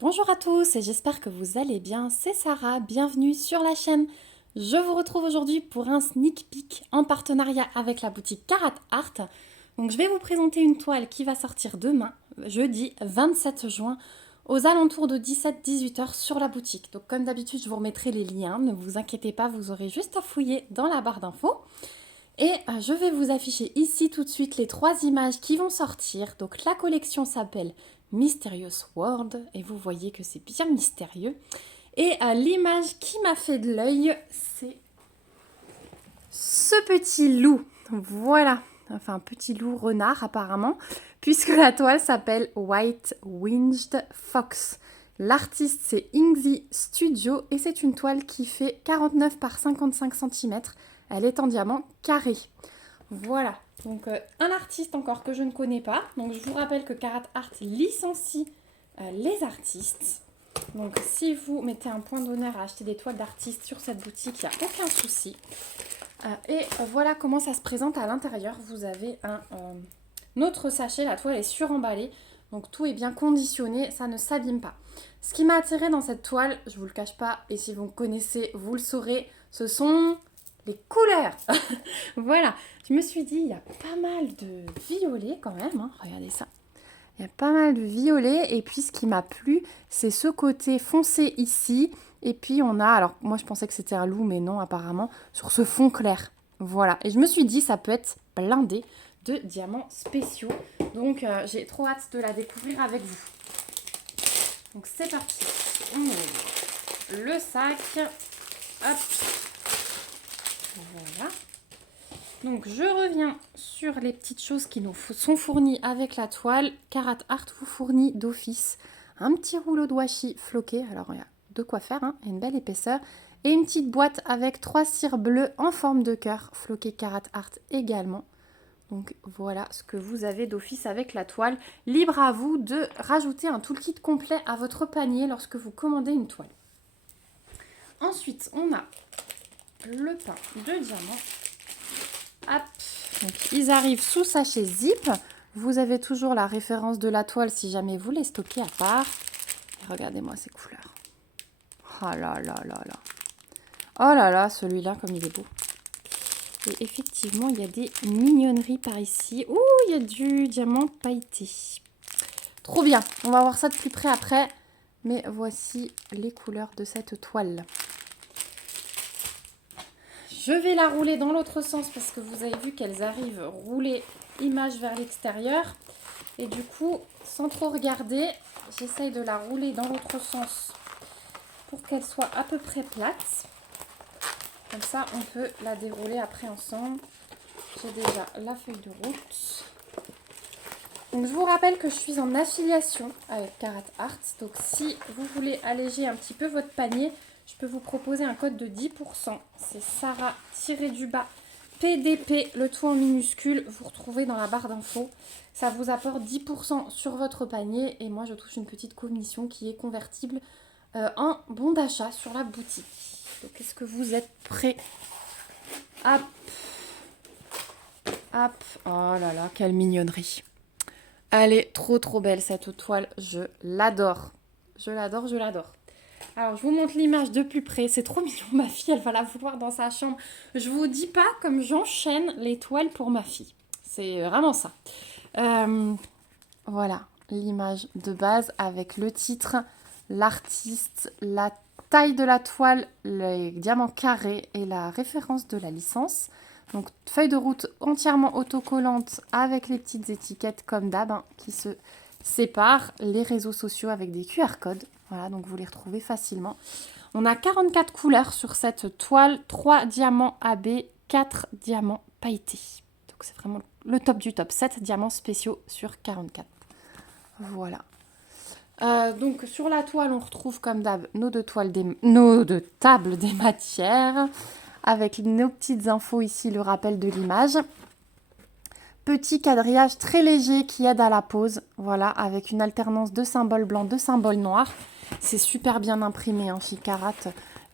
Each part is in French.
Bonjour à tous et j'espère que vous allez bien, c'est Sarah, bienvenue sur la chaîne. Je vous retrouve aujourd'hui pour un sneak peek en partenariat avec la boutique Carat Art. Donc je vais vous présenter une toile qui va sortir demain, jeudi 27 juin, aux alentours de 17-18 heures sur la boutique. Donc comme d'habitude je vous remettrai les liens, ne vous inquiétez pas, vous aurez juste à fouiller dans la barre d'infos. Et je vais vous afficher ici tout de suite les 3 images qui vont sortir. Donc la collection s'appelle Mysterious World et vous voyez que c'est bien mystérieux. Et l'image qui m'a fait de l'œil, c'est ce petit loup. Voilà, enfin un petit loup renard apparemment, puisque la toile s'appelle White Winged Fox. L'artiste c'est Ingzi Studio et c'est une toile qui fait 49 par 55 cm. Elle est en diamant carré. Voilà, donc un artiste encore que je ne connais pas. Donc je vous rappelle que Carat Art licencie les artistes. Donc si vous mettez un point d'honneur à acheter des toiles d'artistes sur cette boutique, il n'y a aucun souci. Voilà comment ça se présente à l'intérieur. Vous avez un autre sachet, la toile est suremballée. Donc tout est bien conditionné, ça ne s'abîme pas. Ce qui m'a attiré dans cette toile, je ne vous le cache pas, et si vous me connaissez, vous le saurez, ce sont les couleurs. Voilà, je me suis dit, il y a pas mal de violets quand même, hein. Regardez ça. Il y a pas mal de violets, et puis ce qui m'a plu, c'est ce côté foncé ici, et puis on a, alors moi je pensais que c'était un loup, mais non apparemment, sur ce fond clair. Voilà, et je me suis dit, ça peut être blindé de diamants spéciaux, donc j'ai trop hâte de la découvrir avec vous. Donc c'est parti, on ouvre le sac, hop, voilà. Donc je reviens sur les petites choses qui nous sont fournies avec la toile. Carat Art vous fournit d'office un petit rouleau de washi floqué, alors il y a de quoi faire, hein, une belle épaisseur, et une petite boîte avec 3 cires bleues en forme de cœur, floqué Carat Art également. Donc voilà ce que vous avez d'office avec la toile. Libre à vous de rajouter un toolkit complet à votre panier lorsque vous commandez une toile. Ensuite, on a le pain de diamant. Hop. Donc, ils arrivent sous sachet zip. Vous avez toujours la référence de la toile si jamais vous les stockez à part. Et regardez-moi ces couleurs. Oh là là là là. Oh là là, celui-là, comme il est beau. Et effectivement, il y a des mignonneries par ici. Ouh, il y a du diamant pailleté. Trop bien. On va voir ça de plus près après. Mais voici les couleurs de cette toile. Je vais la rouler dans l'autre sens parce que vous avez vu qu'elles arrivent roulées image vers l'extérieur. Et du coup, sans trop regarder, j'essaye de la rouler dans l'autre sens pour qu'elle soit à peu près plate. Comme ça, on peut la dérouler après ensemble. J'ai déjà la feuille de route. Donc, je vous rappelle que je suis en affiliation avec Carat Art. Donc, si vous voulez alléger un petit peu votre panier, je peux vous proposer un code de 10%. C'est Sarah-du-bas PDP, le tout en minuscule. Vous retrouvez dans la barre d'infos. Ça vous apporte 10% sur votre panier. Et moi, je touche une petite commission qui est convertible en bon d'achat sur la boutique. Donc, est-ce que vous êtes prêts? Hop. Hop. Oh là là, quelle mignonnerie. Elle est trop belle cette toile. Je l'adore. Je l'adore, je l'adore. Alors, je vous montre l'image de plus près. C'est trop mignon. Ma fille, elle va la vouloir dans sa chambre. Je vous dis pas comme j'enchaîne les toiles pour ma fille. C'est vraiment ça. Voilà l'image de base avec le titre, l'artiste, la taille de la toile, les diamants carrés et la référence de la licence. Donc, feuille de route entièrement autocollante avec les petites étiquettes comme d'hab hein, qui se séparent. Les réseaux sociaux avec des QR codes. Voilà, donc vous les retrouvez facilement. On a 44 couleurs sur cette toile. 3 diamants AB, 4 diamants pailletés. Donc, c'est vraiment le top du top. 7 diamants spéciaux sur 44. Voilà. Donc, sur la toile, on retrouve comme d'hab nos deux tables des matières. Avec nos petites infos ici, le rappel de l'image. Petit quadrillage très léger qui aide à la pose. Voilà, avec une alternance de symboles blancs, de symboles noirs. C'est super bien imprimé hein, chez Carat.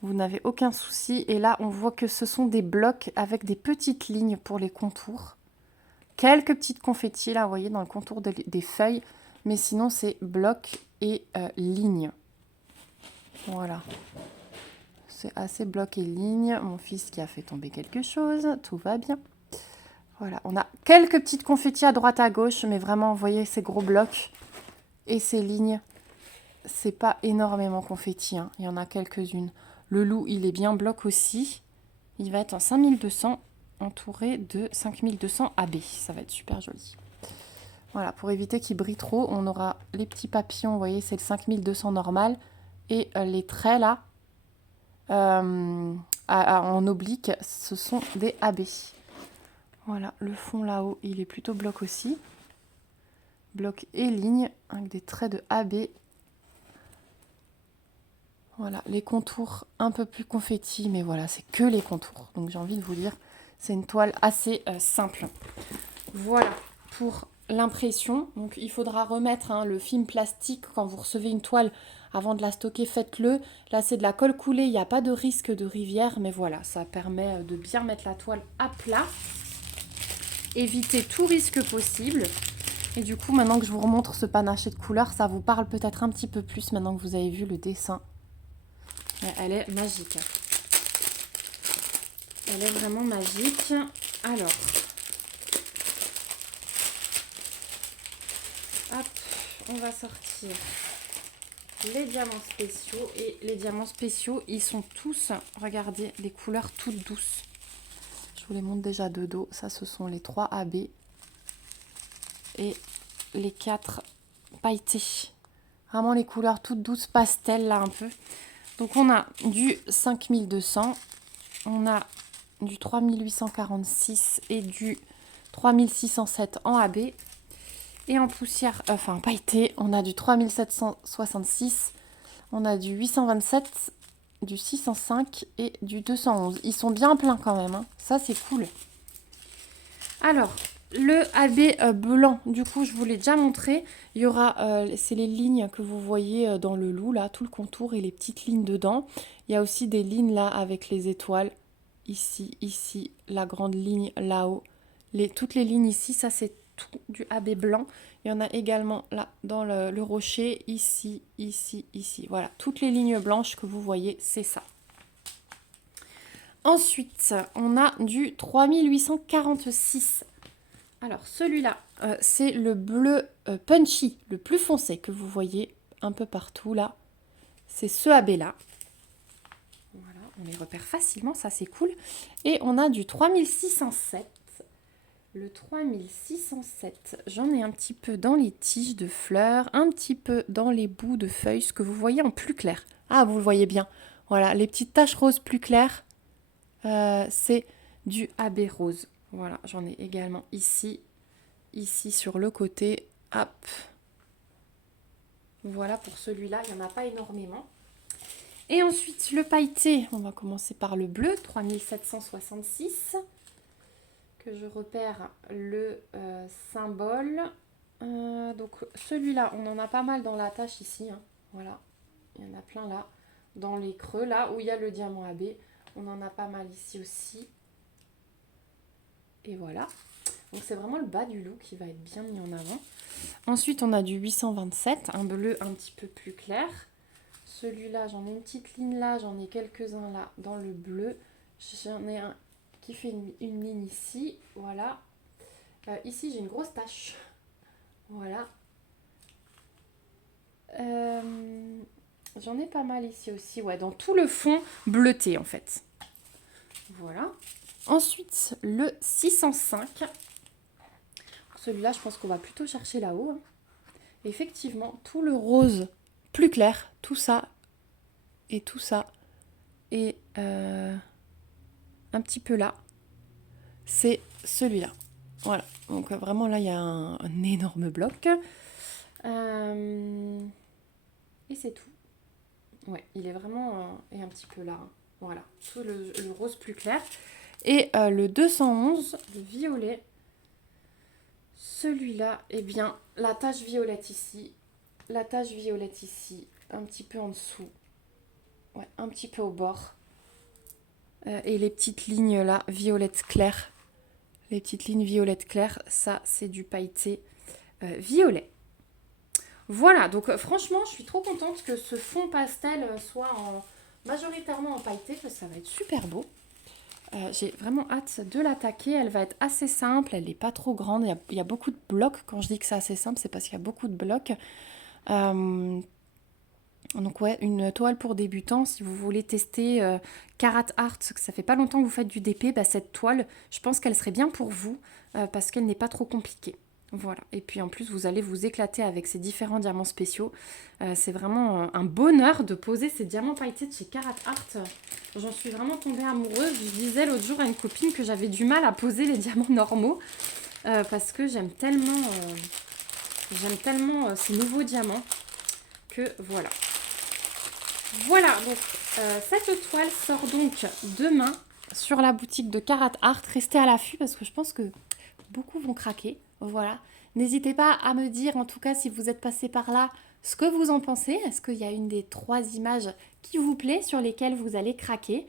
Vous n'avez aucun souci. Et là, on voit que ce sont des blocs avec des petites lignes pour les contours. Quelques petites confettis là, vous voyez, dans le contour des feuilles. Mais sinon, c'est bloc et ligne. Voilà. C'est assez bloc et ligne. Mon fils qui a fait tomber quelque chose. Tout va bien. Voilà. On a quelques petites confettis à droite à gauche. Mais vraiment, vous voyez ces gros blocs et ces lignes. C'est pas énormément confetti. Hein. Il y en a quelques-unes. Le loup, il est bien bloc aussi. Il va être en 5200, entouré de 5200 AB. Ça va être super joli. Voilà, pour éviter qu'il brille trop, on aura les petits papillons, vous voyez, c'est le 5200 normal. Et les traits là, en oblique, ce sont des AB. Voilà, le fond là-haut, il est plutôt bloc aussi. Bloc et ligne, avec des traits de AB. Voilà, les contours un peu plus confetti, mais voilà, c'est que les contours. Donc j'ai envie de vous dire, c'est une toile assez simple. Voilà pour l'impression. Donc il faudra remettre le film plastique quand vous recevez une toile. Avant de la stocker, faites-le. Là, c'est de la colle coulée, il n'y a pas de risque de rivière, mais voilà, ça permet de bien mettre la toile à plat. Éviter tout risque possible. Et du coup, maintenant que je vous remontre ce panaché de couleurs, ça vous parle peut-être un petit peu plus maintenant que vous avez vu le dessin. Elle est magique. Elle est vraiment magique. Alors, hop, on va sortir les diamants spéciaux. Et les diamants spéciaux, ils sont tous, regardez, les couleurs toutes douces. Je vous les montre déjà de dos. Ça, ce sont les 3 AB et les 4 pailletés. Vraiment les couleurs toutes douces, pastel là un peu. Donc on a du 5200, on a du 3846 et du 3607 en AB. Et en poussière, enfin pailleté, on a du 3766, on a du 827, du 605 et du 211. Ils sont bien pleins quand même, hein. Ça c'est cool. Alors, le AB blanc, du coup je vous l'ai déjà montré. Il y aura, c'est les lignes que vous voyez dans le loup, là, tout le contour et les petites lignes dedans. Il y a aussi des lignes là avec les étoiles. Ici, ici, la grande ligne là-haut. Toutes les lignes ici, ça c'est tout du AB blanc. Il y en a également là dans le rocher, ici, ici, ici. Voilà, toutes les lignes blanches que vous voyez, c'est ça. Ensuite, on a du 3846. Alors, celui-là, c'est le bleu punchy, le plus foncé que vous voyez un peu partout là. C'est ce AB-là. Voilà, on les repère facilement, ça c'est cool. Et on a du 3607. Le 3607, j'en ai un petit peu dans les tiges de fleurs, un petit peu dans les bouts de feuilles, ce que vous voyez en plus clair. Ah, vous le voyez bien. Voilà, les petites taches roses plus claires, c'est du AB rose. Voilà, j'en ai également ici, ici sur le côté. Hop. Voilà pour celui-là, il n'y en a pas énormément. Et ensuite, le pailleté, on va commencer par le bleu, 3766. Que je repère le symbole. Donc celui-là, on en a pas mal dans la tache ici. Hein. Voilà, il y en a plein là. Dans les creux, là où il y a le diamant AB. On en a pas mal ici aussi. Et voilà. Donc c'est vraiment le bas du loup qui va être bien mis en avant. Ensuite, on a du 827, un bleu un petit peu plus clair. Celui-là, j'en ai une petite ligne là, j'en ai quelques-uns là dans le bleu. J'en ai un qui fait une ligne ici, voilà. Ici, j'ai une grosse tache. Voilà. J'en ai pas mal ici aussi, ouais, dans tout le fond bleuté en fait. Voilà. Ensuite, le 605. Celui-là, je pense qu'on va plutôt chercher là-haut. Hein. Effectivement, tout le rose plus clair, tout ça et tout ça. Et un petit peu là, c'est celui-là. Voilà, donc vraiment là, il y a un énorme bloc. Et c'est tout. Ouais, il est vraiment et un petit peu là. Hein. Voilà, tout le rose plus clair. Et le 211, le violet, celui-là, eh bien, la tache violette ici, la tache violette ici, un petit peu en dessous, ouais, un petit peu au bord. Et les petites lignes là, violette claire. Les petites lignes violette claire, ça, c'est du pailleté violet. Voilà, donc franchement, je suis trop contente que ce fond pastel soit majoritairement en pailleté, parce que ça va être super beau. J'ai vraiment hâte de l'attaquer. Elle va être assez simple, elle n'est pas trop grande. Il y a beaucoup de blocs. Quand je dis que c'est assez simple, c'est parce qu'il y a beaucoup de blocs. Euh, donc ouais, une toile pour débutants. Si vous voulez tester Carat Art, que ça fait pas longtemps que vous faites du DP, bah, cette toile, je pense qu'elle serait bien pour vous parce qu'elle n'est pas trop compliquée. Voilà. Et puis en plus, vous allez vous éclater avec ces différents diamants spéciaux. C'est vraiment un bonheur de poser ces diamants pailletés de chez Carat Art. J'en suis vraiment tombée amoureuse. Je disais l'autre jour à une copine que j'avais du mal à poser les diamants normaux parce que j'aime tellement ces nouveaux diamants que voilà. Voilà, donc cette toile sort donc demain sur la boutique de Carat Art. Restez à l'affût parce que je pense que beaucoup vont craquer. Voilà. N'hésitez pas à me dire, en tout cas, si vous êtes passé par là, ce que vous en pensez. Est-ce qu'il y a une des 3 images qui vous plaît, sur lesquelles vous allez craquer?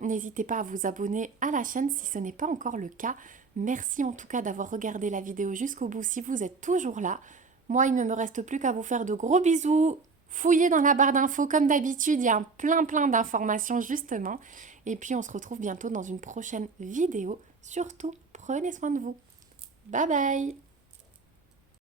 N'hésitez pas à vous abonner à la chaîne si ce n'est pas encore le cas. Merci en tout cas d'avoir regardé la vidéo jusqu'au bout si vous êtes toujours là. Moi, il ne me reste plus qu'à vous faire de gros bisous. Fouillez dans la barre d'infos comme d'habitude, il y a plein d'informations justement. Et puis on se retrouve bientôt dans une prochaine vidéo. Surtout, prenez soin de vous. Bye bye!